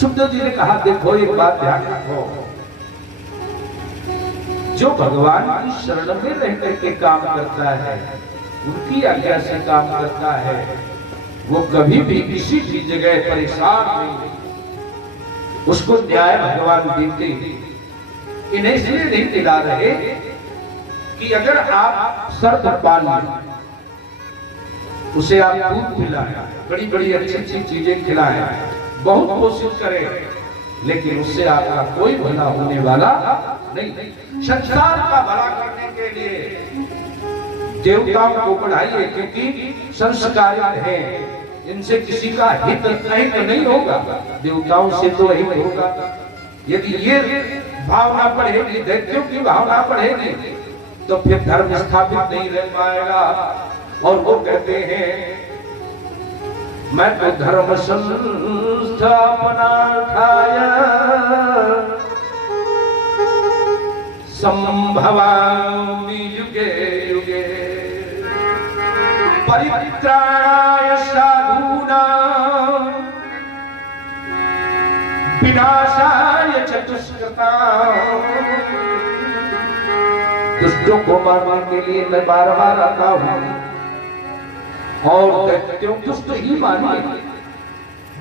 सुखदेव जी ने कहा देखो एक बात ध्यान रखो, जो भगवान की शरण में रह करके काम करता है, उनकी आज्ञा से काम करता है, वो कभी भी किसी भी जगह परेशान नहीं, उसको न्याय भगवान देते। इन्हें इसलिए नहीं दिला रहे कि अगर आप शर्त पाल लें, उसे आप दूध पिलाएं, बड़ी बड़ी अच्छी अच्छी चीजें खिलाएं, बहुत कोशिश करें, लेकिन उससे आपका कोई भला होने वाला नहीं। संसार का भला करने के लिए देवताओं को बढ़ाइए, क्योंकि संस्कारित है, इनसे किसी का हित नहीं होगा, देवताओं से तो हित होगा। यदि ये भावना बढ़ेगी, दैत्यों की भावना बढ़ेगी, तो फिर धर्म स्थापित नहीं रह पाएगा। और वो कहते हैं मैं तो धर्म संस्थापना ठाया संभवामि युगे युगे परित्राणाय साधूनां विनाशाय च दुष्कृतां। दुष्टों को मारने के लिए मैं बार बार आता हूं, और दैत्यों दुष्ट ही मानिए,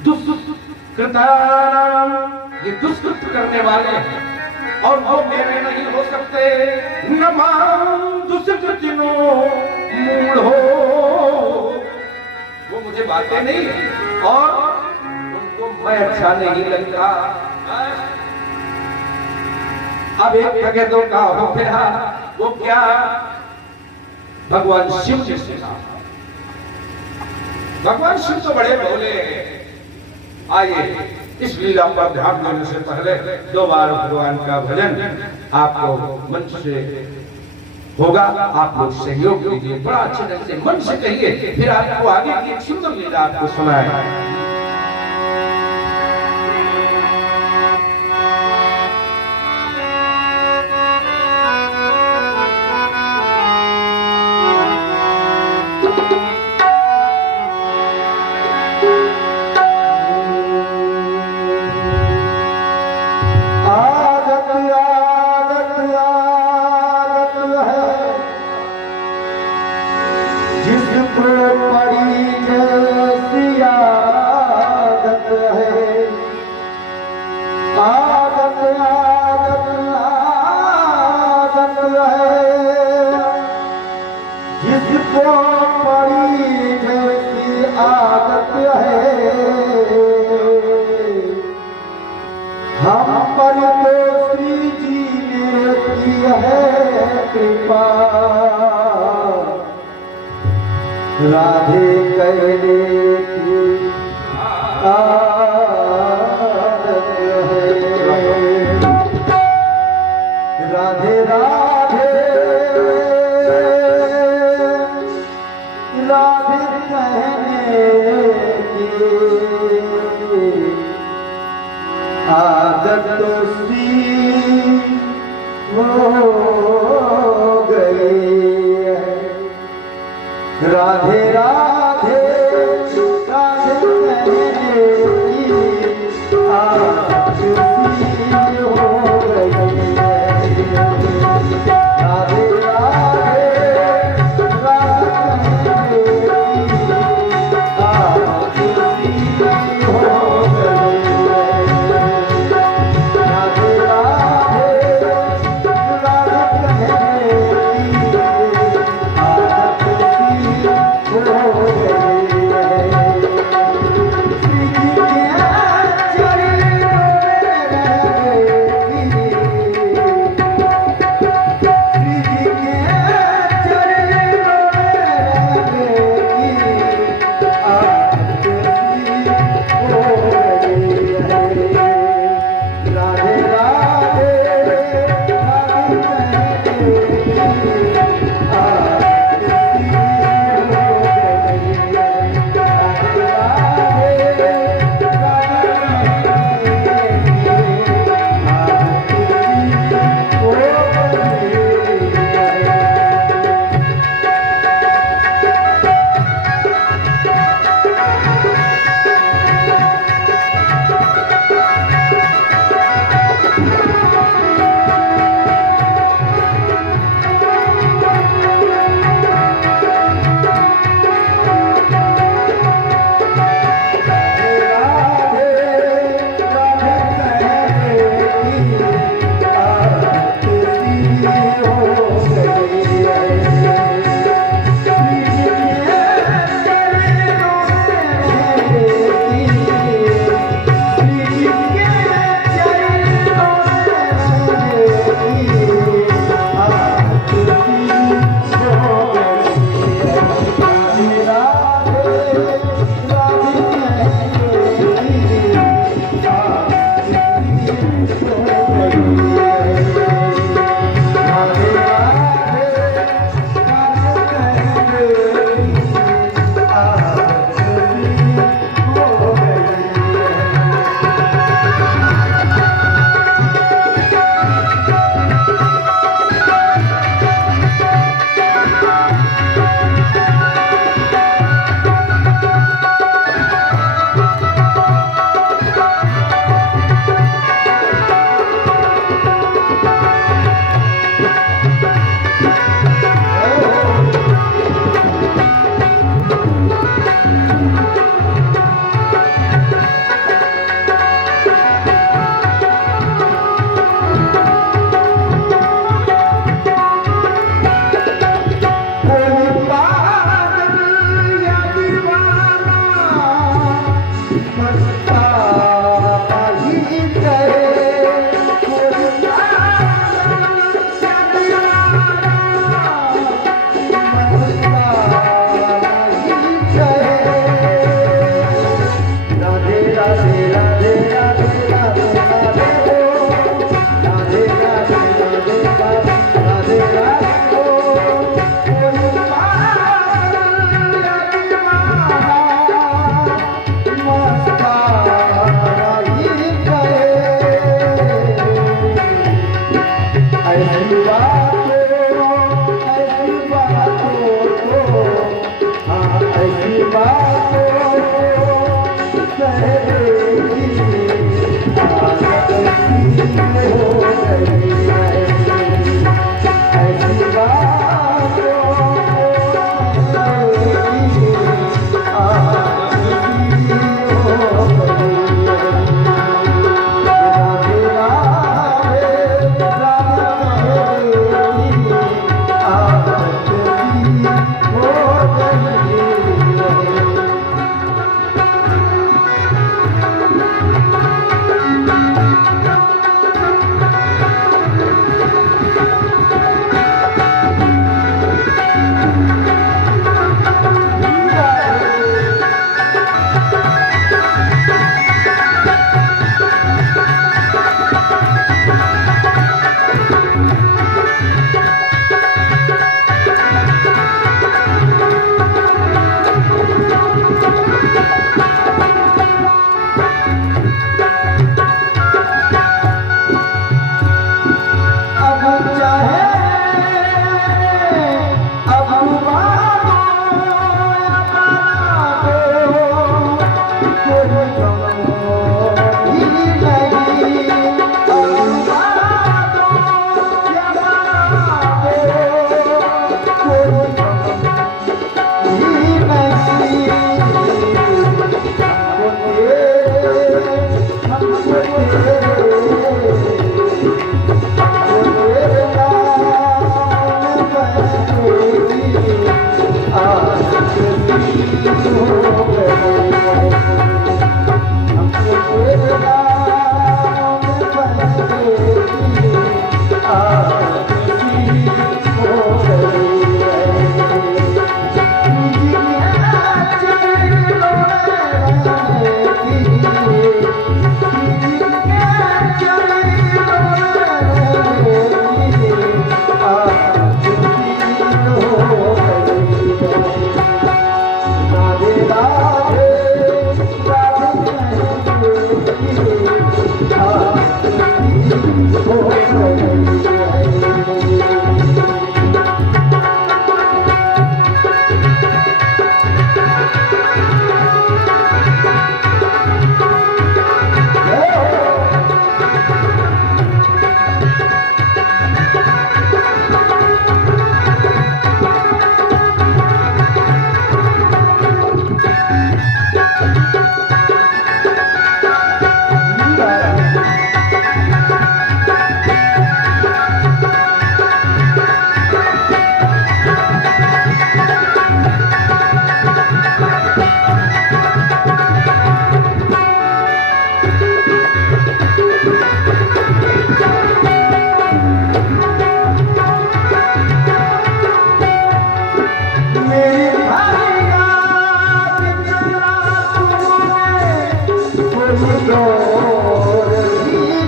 दुष्कृतानां, ये दुष्कृत करने वाले हैं, और वो मेरे नहीं हो सकते। नमां दुष्कृतिनो मूढ़ो, वो मुझे बातें नहीं है और उनको मैं अच्छा नहीं लगता। अब एक जगह तो का हो गया, वो क्या, भगवान शिव जी से कहा। भगवान शिव तो बड़े भोले हैं। आइए इस लीला पर ध्यान देने से पहले 2 बार भगवान का भजन आपको मंच से होगा, आप लोग सहयोग कीजिए, बड़ा अच्छे ढंग से मन से कहिए, फिर आपको आगे की एक सुंदर लीला आपको सुनाए। जिसको पड़ी जैसी आदत है, हम पर तो श्री जी ने की है कृपा। राधे कहने की आदत है, राधे राधे राधे कहने की आदत तो सी हो गई है। राधे राधे राधे कहने की आदत सी हो गई है। राधे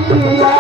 किया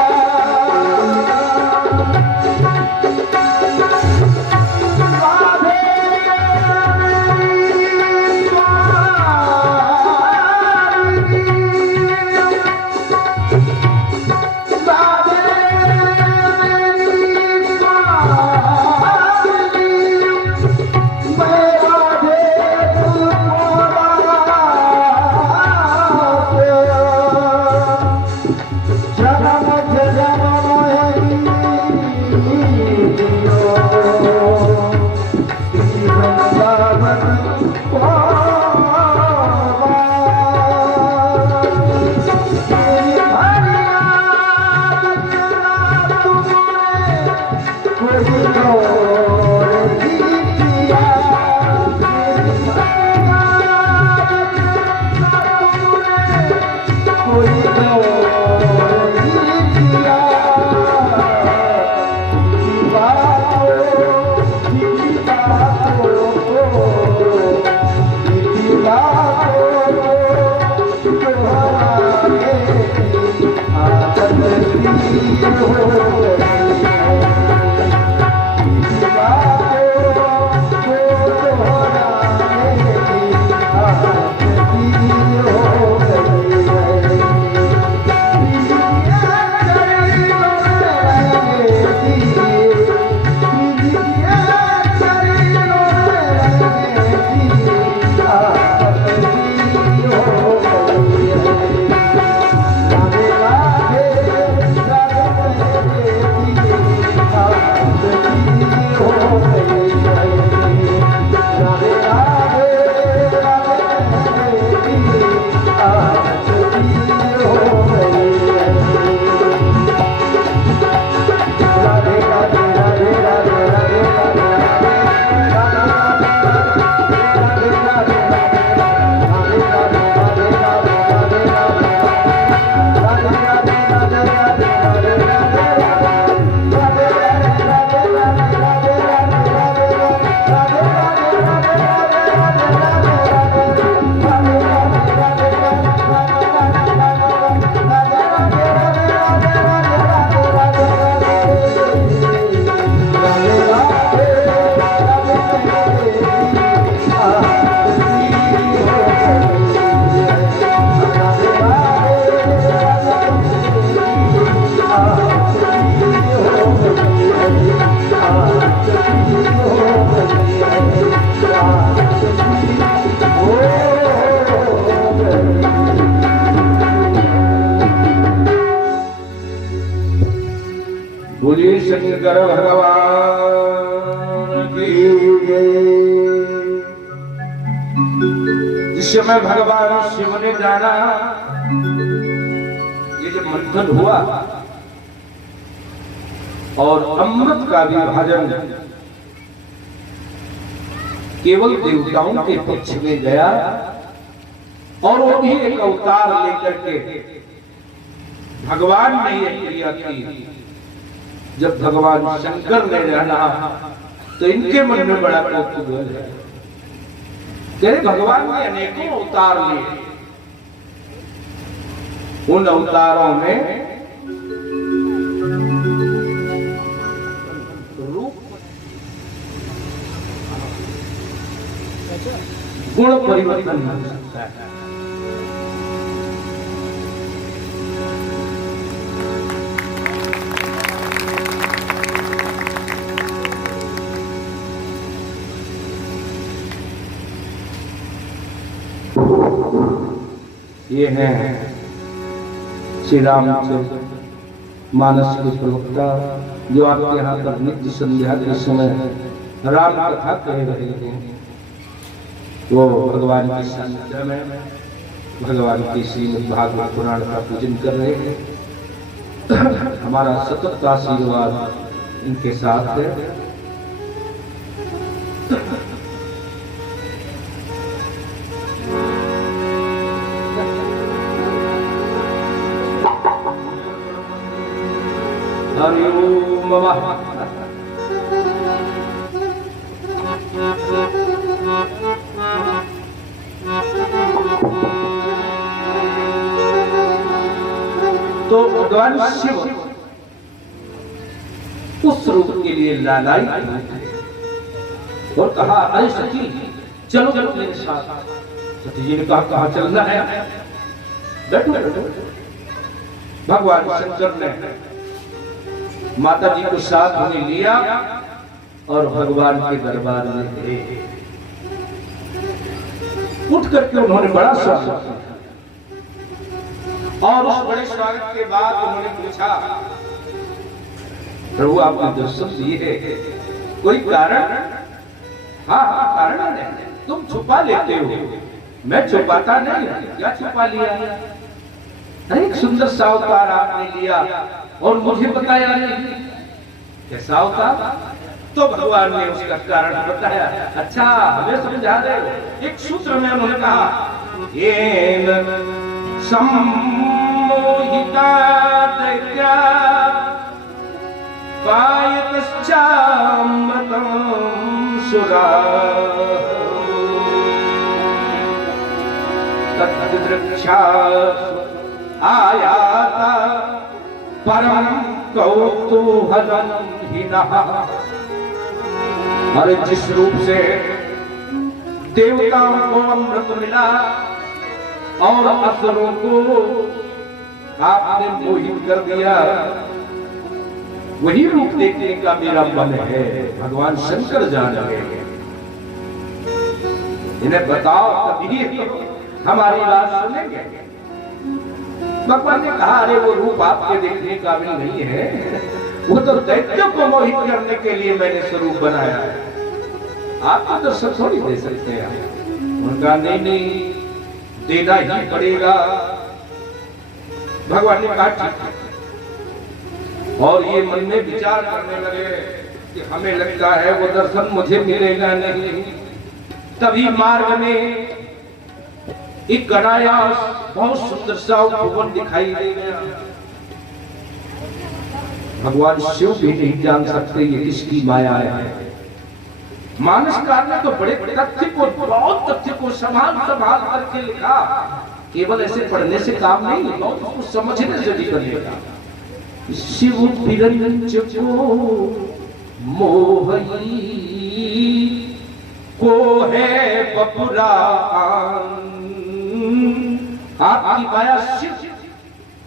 बोलिए शंकर भगवान की जय। जिस समय भगवान शिव ने जाना ये जब मंथन हुआ और अमृत का विभाजन केवल देवताओं के पक्ष में गया और वो भी एक अवतार लेकर के भगवान ने ये क्रिया की। जब भगवान शंकर ने जाना तो इनके मन में बड़ा कौतूहल है। तेरे भगवान ने अनेकों अवतार लिए, उन अवतारों में रूप गुण परिवर्तन हो सकता है। ये हैं श्री रामचंद्र मानस के प्रवक्ता, जो आपके यहाँ पर नित्य संध्या के समय राम कथा कह रहे हैं। वो भगवान की संध्या में भगवान की श्रीमद् भागवत पुराण का पूजन कर रहे हैं। हमारा सतत आशीर्वाद इनके साथ है। हरि ओम नमः। तो भगवान शिव उस रूप के लिए लालाई और कहा, अरे सती चलो चलो मेरे साथ। सती जी ने कहा, कहां चलना है? बैठो बैठो। भगवान शंकर ने माता जी को साथ में लिया और भगवान के दरबार में गए। उठ करके उन्होंने बड़ा स्वागत किया और उस बड़े स्वागत के बाद उन्होंने पूछा, प्रभु आपने दर्शन दिए, कोई कारण? हाँ हाँ कारण है, तुम छुपा लेते हो। मैं छुपाता नहीं, क्या छुपा लिया? एक सुंदर सा अवतार आपने लिया और मुझे बताया नहीं, कैसा अवतार? तो भगवान ने उसका कारण बताया। अच्छा हमें समझा दे। एक सूत्र में उन्होंने कहा, येन सम्मोहिता दैत्या पायतश्चामृतं सुरा तद्दृक्षा आयाता परम कौतूहलं हिनः। अरे जिस रूप से देवताओं को अमृत मिला और असुरों को आपने मोहित कर दिया, वही रूप देखने का मेरा मन है। भगवान शंकर जान गए, इन्हें बताओ कभी हमारी बात सुनेंगे? भगवान ने कहा, अरे वो रूप आपके देखने काबिल नहीं है, वो तो दैत्यों को मोहित करने के लिए मैंने स्वरूप बनाया है, आप तो दर्शन थोड़ी दे सकते हैं। उनका नहीं नहीं देना ही पड़ेगा। भगवान ने कहा ठीक है। और ये मन में विचार करने लगे कि हमें लगता है वो दर्शन मुझे मिलेगा नहीं। तभी मार्ग में एक गणायास बहुत सुंदर सा भवन दिखाई दे गया। भगवान शिव भी नहीं जान सकते ये किसकी माया है। मानसकार ने तो बड़े तथ्य को, बहुत तथ्य को संभाल संभाल करके लिखा। केवल ऐसे पढ़ने से काम नहीं, बहुत उसको समझने से भी बनेगा। शिव बिरंच को मोहई को है बपुरान। आपकी माया शिव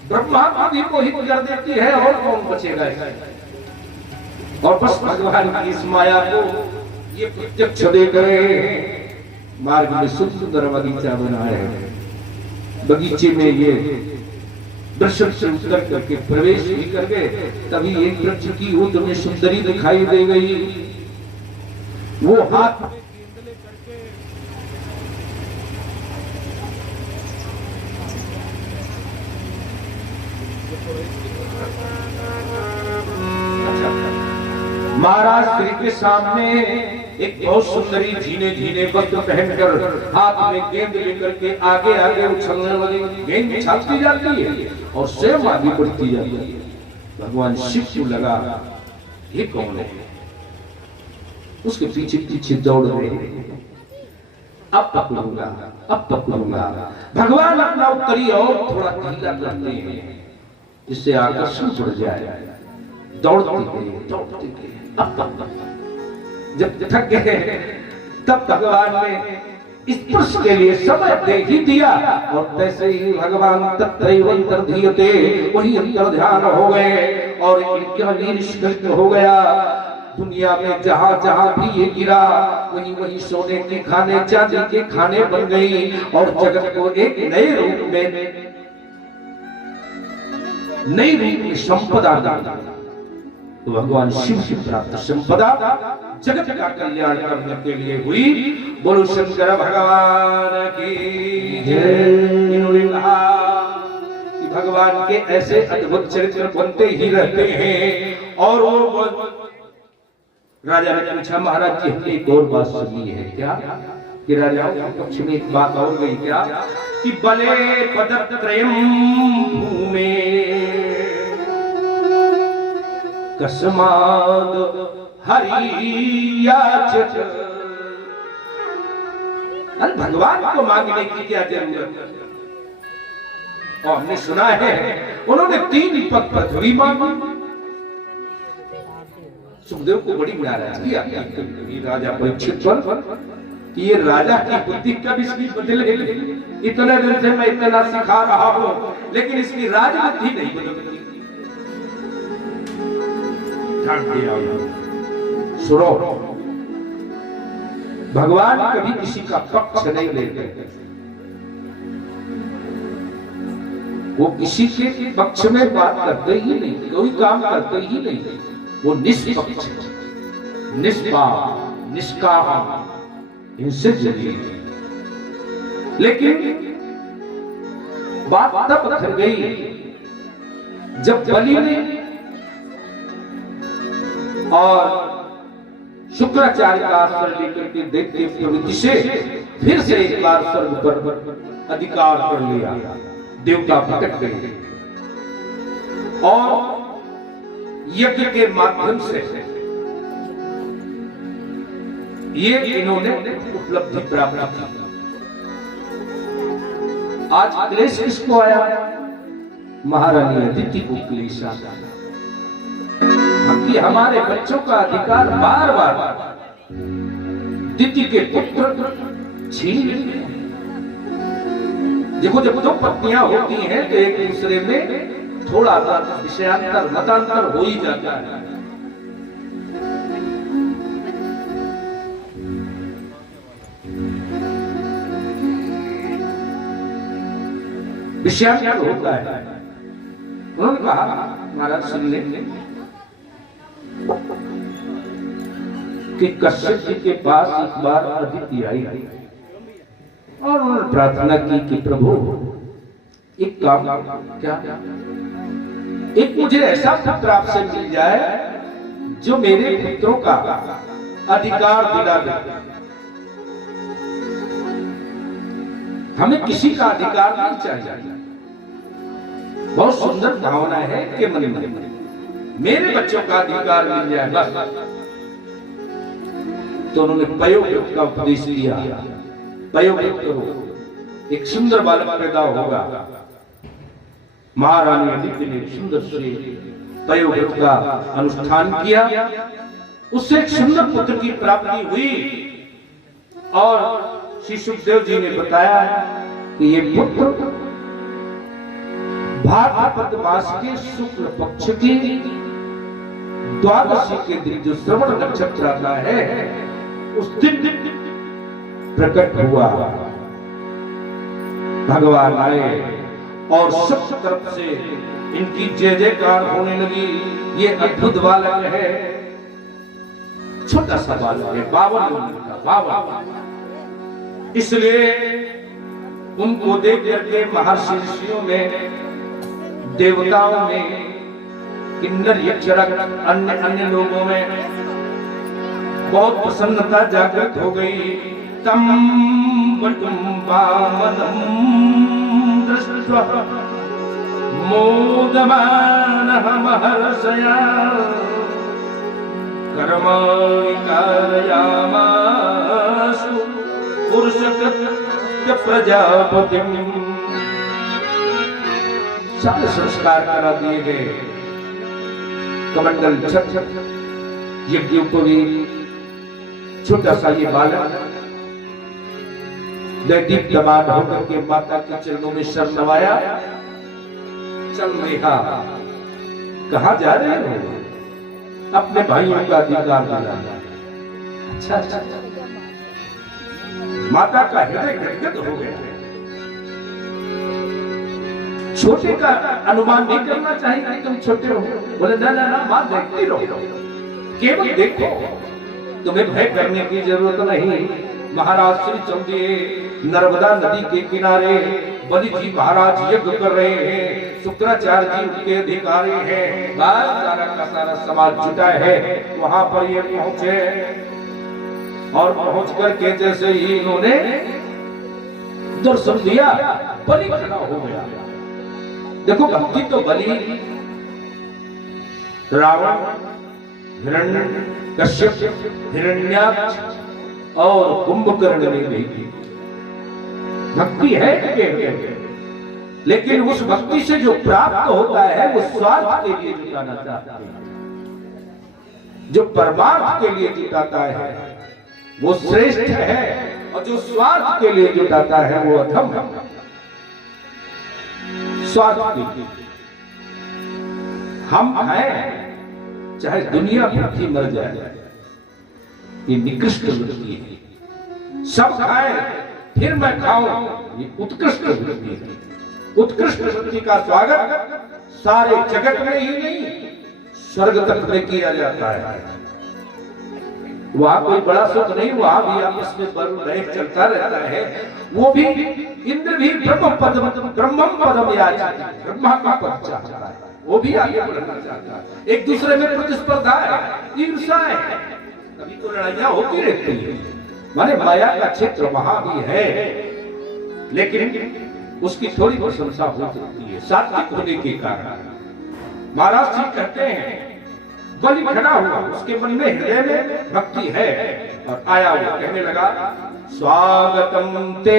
ब्रह्मा को भी मोहित कर देती है, और कौन बचेगा इससे? और बस भगवान की इस माया को ये प्रत्यक्ष देकर मार्ग में सुंदर बगीचा बना है। बगीचे में ये दर्शन से उतर करके प्रवेश भी कर गए। तभी एक वृक्ष की ओट में सुंदरी दिखाई दे गई। वो हाथ महाराज श्री के सामने एक बहुत सुंदरी झीने झीने वस्त्र पहनकर हाथ में गेंद लेकर के आगे आगे उछलने वाली गेंद छापती जाती है और स्वयं आगे बढ़ती जाती है। भगवान शिव को लगा ये कौन है, उसके पीछे पीछे दौड़ रहे, अब पकड़ूंगा अब पकड़ूंगा। भगवान अपना उत्तरी और थोड़ा ढीला करते हैं जिससे आकर्षण बढ़ जाए। दौड़ते गए जब थक गए तब भगवान ने स्पर्श के लिए समय दे ही दिया और तैसे ही भगवान तत्रैवंतर्धीयते वही अंतर ध्यान हो गए और इनका निष्कल्प हो गया। दुनिया में जहां जहां भी ये गिरा वहीं वहीं सोने के खाने चांदी के खाने बन गई और जगत को एक नए रूप में संपदा दी। तो भगवान शिव की प्राप्त संपदा जगत का कल्याण करने के लिए हुई। बोलो शंकर भगवान की जय। इन्होंने कहा कि भगवान के ऐसे अद्भुत चरित्र बनते ही रहते हैं। और वो राजा ने पूछा, महाराज जी हमने एक और बात सुनी है क्या? कि राजाओं के पक्ष में एक बात और गई क्या कि बले पदत्रयम भूमे कस्माद हरियाचत। भगवान को मांगने की क्या जरूरत है? और हमने सुना है उन्होंने 3 पद पृथ्वी मांगी। सुखदेव को बड़ी नाराजगी आ गई राजा परीक्षित पर कि ये राजा की बुद्धि कब इसकी बदलेगी। इतने दिन से मैं इतना सिखा रहा हूं लेकिन इसकी राजबुद्धि नहीं बदलती। सुनो, भगवान कभी किसी का पक्ष नहीं लेते। वो किसी के पक्ष में बात करते ही नहीं, कोई काम करते ही नहीं। वो निष्पक्ष, निष्पाप, निष्काम, इनसे चलिए। लेकिन बात तब पत्थर गई जब बलि ने और शुक्राचार्य का आश्रय लेकर के देखते प्रवृत्ति से फिर से एक बार स्वर्ग पर अधिकार कर लिया। देवता प्रकट गए और यज्ञ के माध्यम से ये इन्होंने उपलब्धि प्राप्त की। आज क्लेश किसको आया? महारानी अदिति को क्लेश आया कि हमारे बच्चों का अधिकार बार बार दिति के पुत्र छीन लेते हैं। देखो, जब 2 पत्नियां होती हैं तो एक दूसरे में थोड़ा सा विषयांतर मतांतर हो ही जाता है। विषयांतर होता है। उन्होंने कहा, महाराज सुन लें कि कश्यप जी के पास एक बार अदिति आई और उन्होंने प्रार्थना की कि प्रभु एक काम, क्या एक मुझे ऐसा पुत्र आपसे मिल जाए जो मेरे पुत्रों का अधिकार दिला दे। हमें किसी का अधिकार नहीं चाहिए। बहुत सुंदर भावना है कि मन में मेरे बच्चों का अधिकार मिल जाए बस। तो उन्होंने पयोव्रत का उपदेश दिया। पयोव्रत करो, एक सुंदर बालक पैदा होगा। महारानी अदिति ने सुंदर से पयोव्रत का अनुष्ठान किया। उससे एक सुंदर पुत्र की प्राप्ति हुई और श्री सुखदेव जी ने बताया कि ये पुत्र भाद्रपद मास के शुक्ल पक्ष की द्वादशी के दिन जो श्रवण नक्षत्र आता है उस दिन प्रकट हुआ। भगवान आए और सब तरफ से इनकी जय जयकार होने लगी। ये अद्भुत बालक है, छोटा सा बालक है, 52 इसलिए उनको देख करके महर्षि ऋषियों में, देवताओं में, किन्नर यक्षरक अन्य अन्य लोगों में बहुत प्रसन्नता जागृत हो गई। तम वटुम वामनम दृष्ट्वा मोदमानः महर्षया कर्माणि कारयामासु पुरुषकृत्य प्रजापतिम्। सारे संस्कार करा दिए गए। कमंडल छत यज्ञोपवीत छोटा सा ये बालक दैदीप दमाद होकर के माता के चरणों में सर नवाया। चल रेखा, कहाँ जा रहे हो? अपने भाइयों का अधिकार दिलाना। अच्छा अच्छा, माता का हृदय गदगद हो गया। छोटे का अनुमान नहीं करना चाहिए कि तुम छोटे हो। बोले ना ना ना, मां देखती रहो, केवल देखो, तुम्हें भय करने की जरूरत नहीं। महाराज श्री चौधरी नर्मदा नदी के किनारे बलि जी महाराज यज्ञ कर रहे हैं, शुक्राचार्य जी उनके अधिकारी हैं, सारा का सारा समाज जुटा है। वहां पर ये पहुंचे और पहुंच करके जैसे ही इन्होंने दर्शन दिया, बलि खड़ा हो गया। देखो, भक्ति तो बलि, रावण, हिरण्यकश्यप, हिरण्याक्ष और कुंभकर्ण ने नहीं की। भक्ति है कि लेकिन उस भक्ति से जो प्राप्त होता है वो स्वार्थ के लिए जुटाना चाहता है। जो परमार्थ के लिए जुटाता है वो श्रेष्ठ है, और जो स्वार्थ के लिए जुटाता है वो अधम है। स्वार्थ के लिए हम हैं, चाहे दुनिया भूखी मर जाए, ये निकृष्ट वृत्ति है। सब खाएं फिर मैं खाऊं, ये उत्कृष्ट वृत्ति है। उत्कृष्ट वृत्ति का स्वागत सारे जगत में ही नहीं, स्वर्ग तक में किया जाता है। वहां कोई बड़ा सुख नहीं, वहां भी आपस में बल चलता रहता है। वो भी इंद्र भी ब्रह्मम पदम याचते, ब्रह्मा का पद चाहता है, वो भी आगे बढ़ना चाहता है। एक दूसरे में प्रतिस्पर्धा है, ईर्ष्या है, कभी तो लड़ाइयां होती रहती है। माने माया का क्षेत्र वहां भी है, लेकिन उसकी थोड़ी प्रशंसा हो सकती है सात्विक होने के कारण। महाराज जी कहते हैं बलि खड़ा हुआ, उसके मन में हृदय में भक्ति है, और आया हुआ कहने लगा स्वागतम ते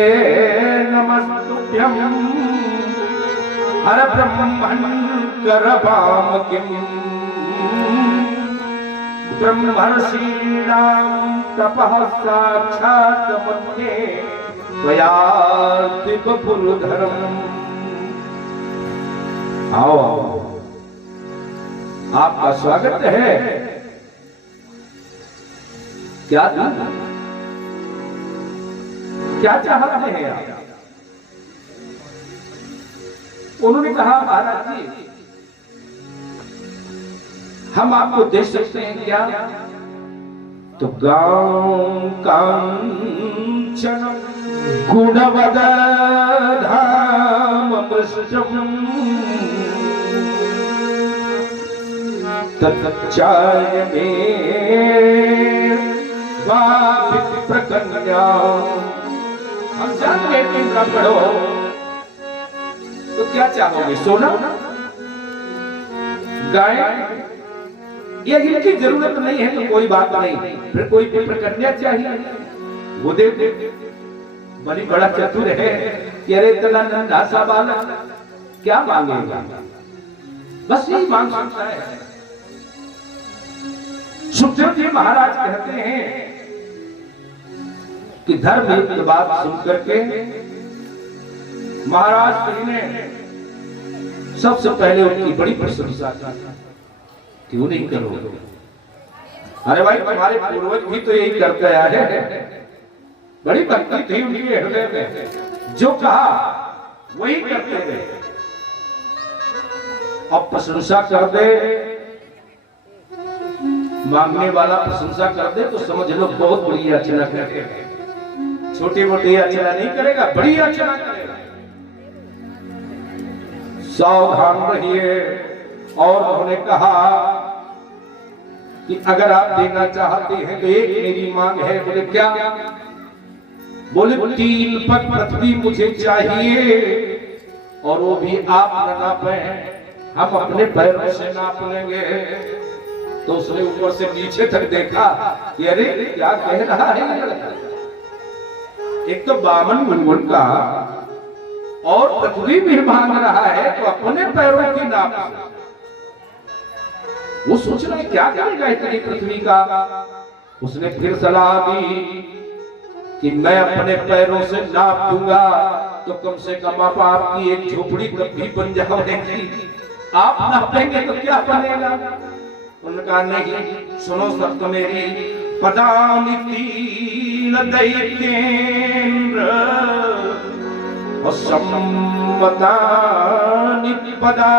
नमस्तुभ्यम हर ब्रह्मण करवाम किम ब्रह्मर्षीणाम तपः साक्षात् मन्ये त्वयार्ति बपुरधरम। आओ आपका स्वागत है। क्या क्या चाहते हैं आप? उन्होंने कहा महाराज जी हम आपको दे सकते हैं क्या? तो गांव कांचन गुणवद धाम पृष्ठम तच्चाय में प्रकन्या। हम जानते हैं कि पढ़ो तो क्या चाहोगे? सोना, गाय, ये इनकी जरूरत नहीं है तो कोई बात नहीं, फिर कोई प्रकन्या चाहिए वो दे दे। बड़ी बड़ा चतुर है कि अरे इतना नन्हा सा बालक क्या मांगेगा, बस यही मांग सकता है। सुखदेव जी महाराज कहते हैं कि धर्म की बात सुनकर के महाराज जी ने सबसे पहले उनकी बड़ी प्रशंसा की। क्यों नहीं करोगे? अरे भाई तुम्हारे पूर्वज भी तो यही करते आए हैं, बड़ी भक्ति थी उनके हृदय में, जो कहा वही करते थे। अब प्रशंसा कर दे, मांगने वाला प्रशंसा कर दे तो समझ लो बहुत बड़ी अर्चना करेगा। छोटी मोटी अर्चना नहीं करेगा, बड़ी अर्चना करेगा। सावधान रहिए। और उन्होंने कहा कि अगर आप देना चाहते हैं तो एक मेरी मांग है। बोले क्या? बोले 3 पग पृथ्वी मुझे चाहिए, और वो भी आप न नापे, हम अपने पैरों से नाप लेंगे। तो उसने ऊपर से नीचे तक देखा कि अरे क्या कह रहा है ये लड़का। एक तो बामन गुनगुन का और पृथ्वी भी मांग रहा है, तो अपने पैरों की नाप। वो सोच रहा है क्या करेगा इतनी पृथ्वी का। उसने फिर सलाह दी कि मैं अपने पैरों से नाप दूंगा तो कम से कम आप आपकी एक झोपड़ी भी बन जाएगी। आप नापेंगे तो क्या बनेगा? उनका नहीं, सुनो सत्य मेरी। पदानि 3 दैत्येन्द्र और सम्मतानि पदा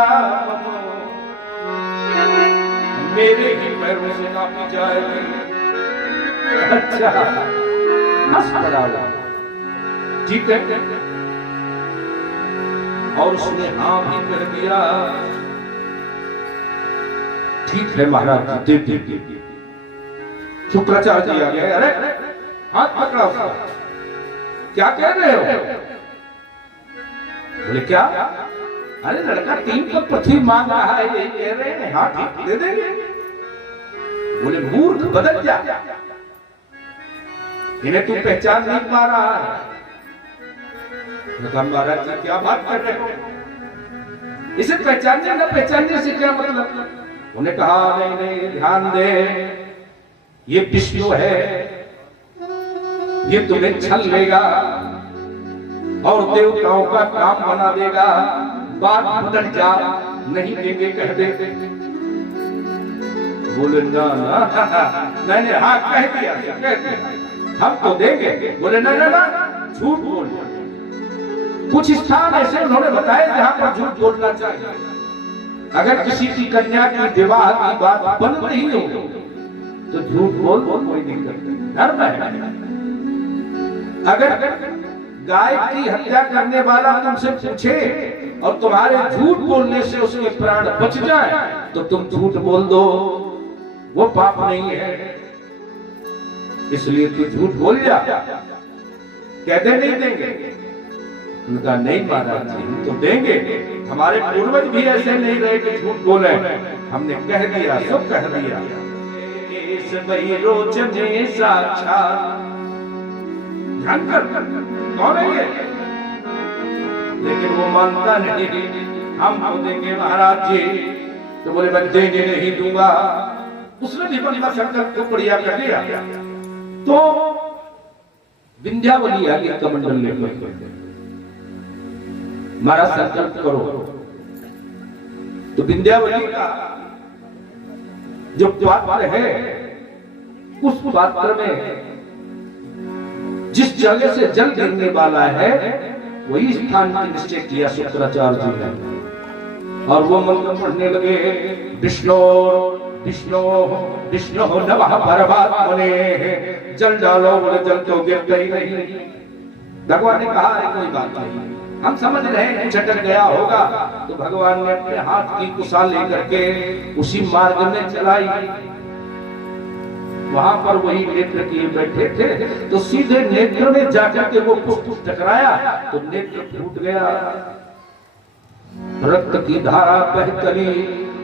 मेरे ही पैरों से नापी जाएगी। अच्छा हंस पड़ा, ठीक है। और उसने हाँ भी कर दिया। ठीक है महाराज जी, दे दे। शुक्राचार्य जी आ गए। अरे हाथ पकड़ा उसका। क्या कह रहे हो? बोले क्या? अरे लड़का 3 पग पृथ्वी मांग रहा है, यही कह रहे हैं। हाँ ठीक, दे देंगे। बोले मूर्ख, बदल जा, इन्हें तू पहचान नहीं पा रहा है। कहा महाराज जी क्या बात कर रहे हो, इसे पहचानने न पहचानने से क्या मतलब। उन्हें कहा नहीं नहीं ध्यान दे, ये विष्णु है, ये तुम्हें छल लेगा और देवताओं का काम बना देगा, बात बदल जा, नहीं देंगे कह दे। बोले ना ना मैंने हाँ कह दिया हम तो देंगे। बोले ना ना ना झूठ बोल। कुछ स्थान ऐसे उन्होंने बताए जहां पर झूठ बोलना चाहिए। अगर किसी की कन्या की विवाह की बात बन रही हो तो झूठ बोल कोई दिक्कत नहीं, धर्म है। अगर गाय की हत्या करने वाला तुमसे पूछे और तुम्हारे झूठ बोलने से उसके प्राण बच जाए तो तुम झूठ बोल दो, वो पाप नहीं है, इसलिए तू झूठ बोल जा। कहते नहीं देंगे। उनका नहीं महाराज जी हम तो देंगे, हमारे पूर्वज भी ऐसे नहीं रहे कि झूठ बोले, हमने कह दिया सब कह दिया। रोचने साक्षात कौन है ये, लेकिन वो मानता नहीं, हम तो देंगे महाराज जी। तो बोले मैं देंगे नहीं दूंगा। उसने भी अपना संकल्प को बढ़िया कर लिया। तो विंध्यावली आगे कमंडल लेकर हमारा संकल्प करो। तो विंध्यावली का जो पात्र है उस पात्र में जिस जगह से जल गिरने वाला है वही स्थान का निश्चय किया शुक्राचार्य जी ने। और वो मंत्र पढ़ने लगे, विष्णु विष्णु विष्णु नमः परमात्मने। जल डालो, बोले जल तो गिरता ही नहीं। भगवान ने कहा अरे कोई बात नहीं, हम समझ रहे हैं झटक गया होगा। तो भगवान ने अपने हाथ की कुशा लेकर के उसी मार्ग में चलाई। वहां पर वही नेत्र किए बैठे थे, तो सीधे नेत्र में जाकर के वो पुष्प टकराया तो नेत्र फूट गया, रक्त की धारा बह चली।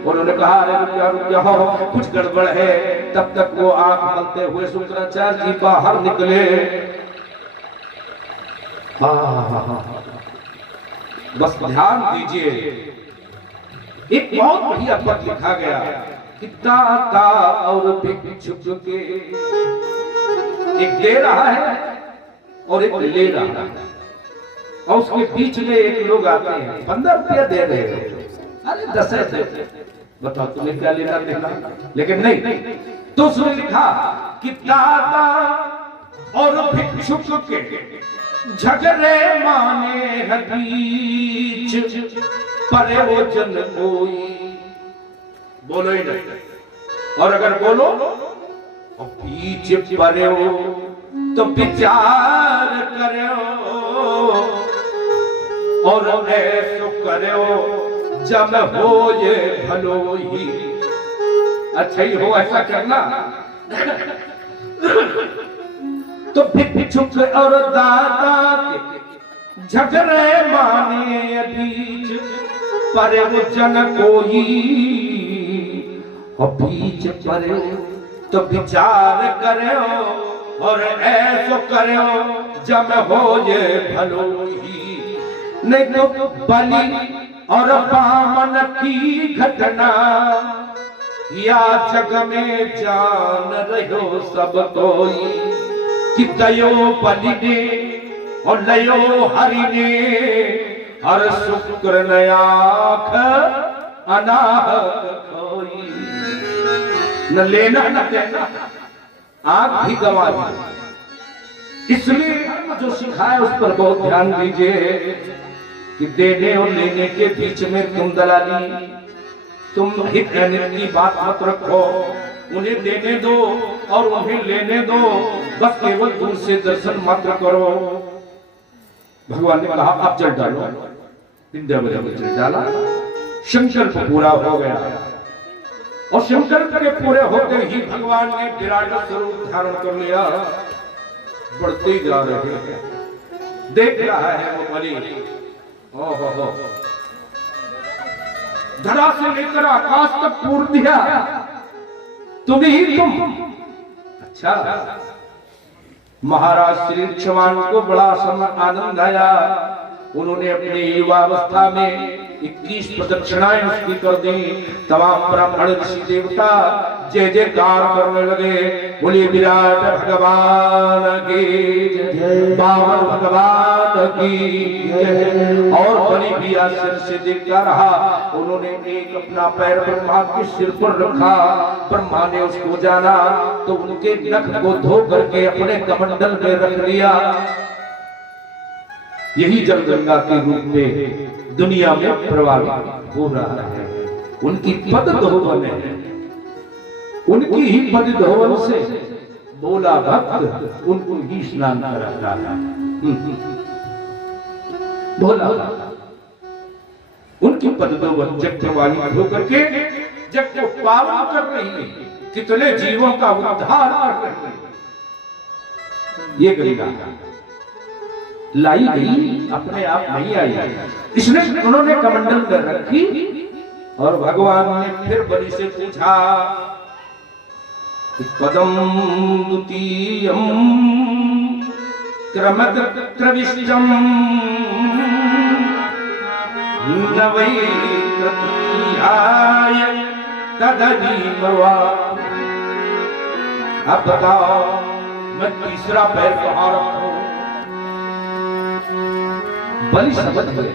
उन्होंने कहा अरे रुक जाओ कुछ गड़बड़ है। तब तक वो आंख मलते हुए शुक्राचार्य जी बाहर निकले। बस ध्यान दीजिए, एक बहुत बढ़िया पद लिखा गया कि दाता और भिक्षुक के, एक दे रहा है और एक ले रहा है, और उसके बीच में एक लोग आते हैं 15 रुपया दे रहे हैं, अरे 10 दे, बताओ तुम्हें क्या लेना देना। लेकिन नहीं, तो उसने लिखा कि दाता और भिक्षुक के झगड़े माने बीच, परे वो जन कोई, बोलो ही नहीं। और अगर बोलो और बीच परे हो तो विचार करो, और ऐसो करो जब हो ये भलो ही। अच्छा ही हो ऐसा करना। तो भिक्षुक और दाता के झगड़े माने बीच, परे वो जन कोई, और बीच परे तो विचार करो, और ऐसो करो जब हो ये भलो ही। नहीं तो बलि और बामन की घटना या जग में जान रहो सब कोई, कि दयो बलि ने और लयो हरि ने, और शुक्र नयाख अनाहक कोई। न लेना न देना, आंख भी गवा दी। इसलिए जो सिखाया उस पर बहुत ध्यान दीजिए कि देने और लेने के बीच में तुम दलाली, तुम हित अनित की बात मत रखो। उन्हें देने दो और उन्हें लेने दो, बस केवल दूर से दर्शन मात्र करो। भगवान ने कहा आप जल डालो, विंध्यावली में जल डाला, संकल्प पूरा हो गया। और संकल्प के पूरे होते ही भगवान ने विराट स्वरूप धारण कर लिया। बढ़ते जा रहे हैं, देख रहा है वो बलि, ओहो धरा से लेकर आकाश तक पूर दिया, तुम ही तुम। अच्छा, महाराज श्री क्षमान को बड़ा समय आनंद आया। उन्होंने अपनी युवावस्था में 21 प्रदक्षिणाएं उसकी कर दी। तमाम ब्राह्मण ऋषि देवता जय जयकार करने लगे, बोले विराट भगवान की जय, बामन भगवान की जय। और बलि भी आश्चर्य से देखता रहा। उन्होंने एक अपना पैर ब्रह्मा के सिर पर रखा। ब्रह्मा ने उसको जाना तो उनके नख को धो करके अपने कमंडल में रख लिया। यही जल गंगा के रूप में दुनिया में प्रवाहित हो रहा है। उनकी पद धोवन है, उनकी ही पद धोवन से बोला भक्त उनको ही स्नान कराता है। बोला उनकी पद धोवन जग प्रवाहित होकर के जग को पावन कर रही है, कितने जीवों का उद्धार कर रही है। ये गंगा लाई गई, अपने आप नहीं आई, इसने उन्होंने कमंडल में रखी। और भगवान ने फिर बलि से पूछा कि पदम द्वितीयम क्रमत्रविष्टम न वै तृतीयाय तदनीमवा। अब बताओ मैं तीसरा पैर कहाँ रखूं? बलि समझ गए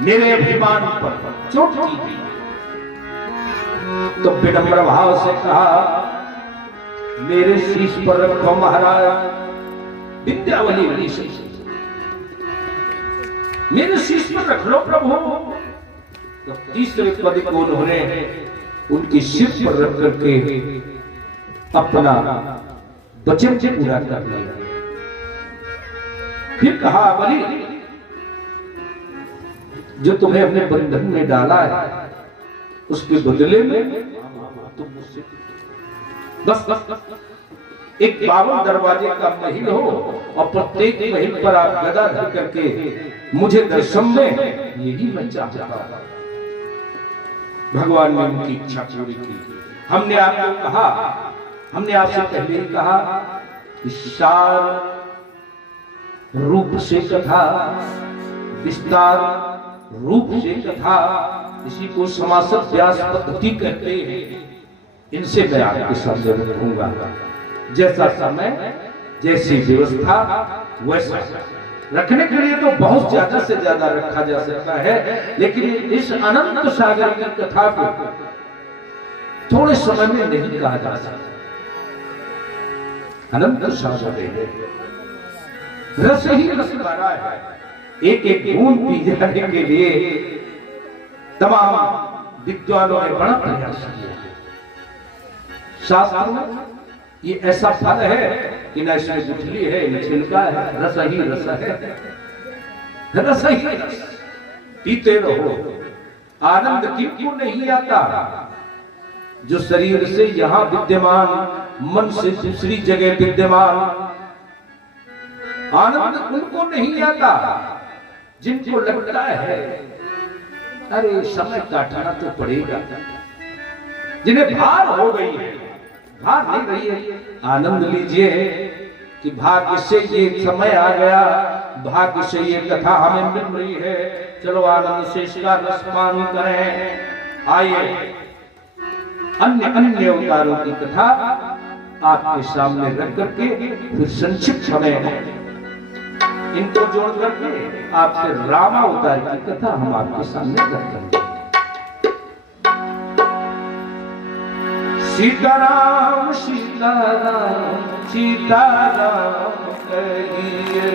मेरे अभिमान पर चोट की गई, तो विनम्र भाव से कहा मेरे शीश पर रखो महाराज, विद्यावली बलि शीश मेरे शीश पर रख लो प्रभु। तो तीसरे पद को उन्होंने उनकी सिर पर रख करके अपना वचन पूरा कर लिया। फिर कहा बलि जो तुम्हें अपने बंधन में डाला है उसके बदले में तुम मुझसे बस एक 52 दरवाजे का महल हो और प्रत्येक महल पर आप गदा धर करके मुझे दर्शन में, यही मैं चाहता हूं। भगवान ने उनकी इच्छा पूरी की। हमने आपको कहा, हमने आपसे पहले ही कहा विशाल रूप से कथा, विस्तार रूप से कथा, इसी को समासद व्यास पद्धति कहते हैं। इनसे मैं आपके सामने रखूंगा। जैसा समय, जैसी व्यवस्था, वैसा रखने के लिए तो बहुत ज्यादा से ज्यादा रखा जा सकता है, लेकिन इस अनंत सागर की कथा को थोड़े समय में नहीं कहा जा सकता। अनंत सागर है, रस ही रस भरा है। एक एक बूंद पी जाने के लिए तमाम विद्वानों ने बड़ा प्रयास किया। शास्त्र में ये ऐसा फल है कि न इसमें गुठली है न छिलका है, रस ही रस है, रस ही रस, पीते रहो। आनंद किनको नहीं आता? जो शरीर से यहाँ विद्यमान, मन से दूसरी जगह विद्यमान, आनंद उनको नहीं आता जिनको लगता है अरे समय काटना तो पड़ेगा, जिन्हें भार हो गई है, भार नहीं रही है। आनंद लीजिए कि भाग्य से ये समय आ गया, भाग्य से ये कथा हमें मिल रही है, चलो आनंद से इसका रसपान करें। आइए अन्य अन्य अवतारों की कथा आपके सामने रख करके फिर संक्षिप्त हमें इनको जोड़ करके आपसे रामावतार की कथा हम आपके सामने रखते हैं। सीताराम सीताराम सीताराम कहिए।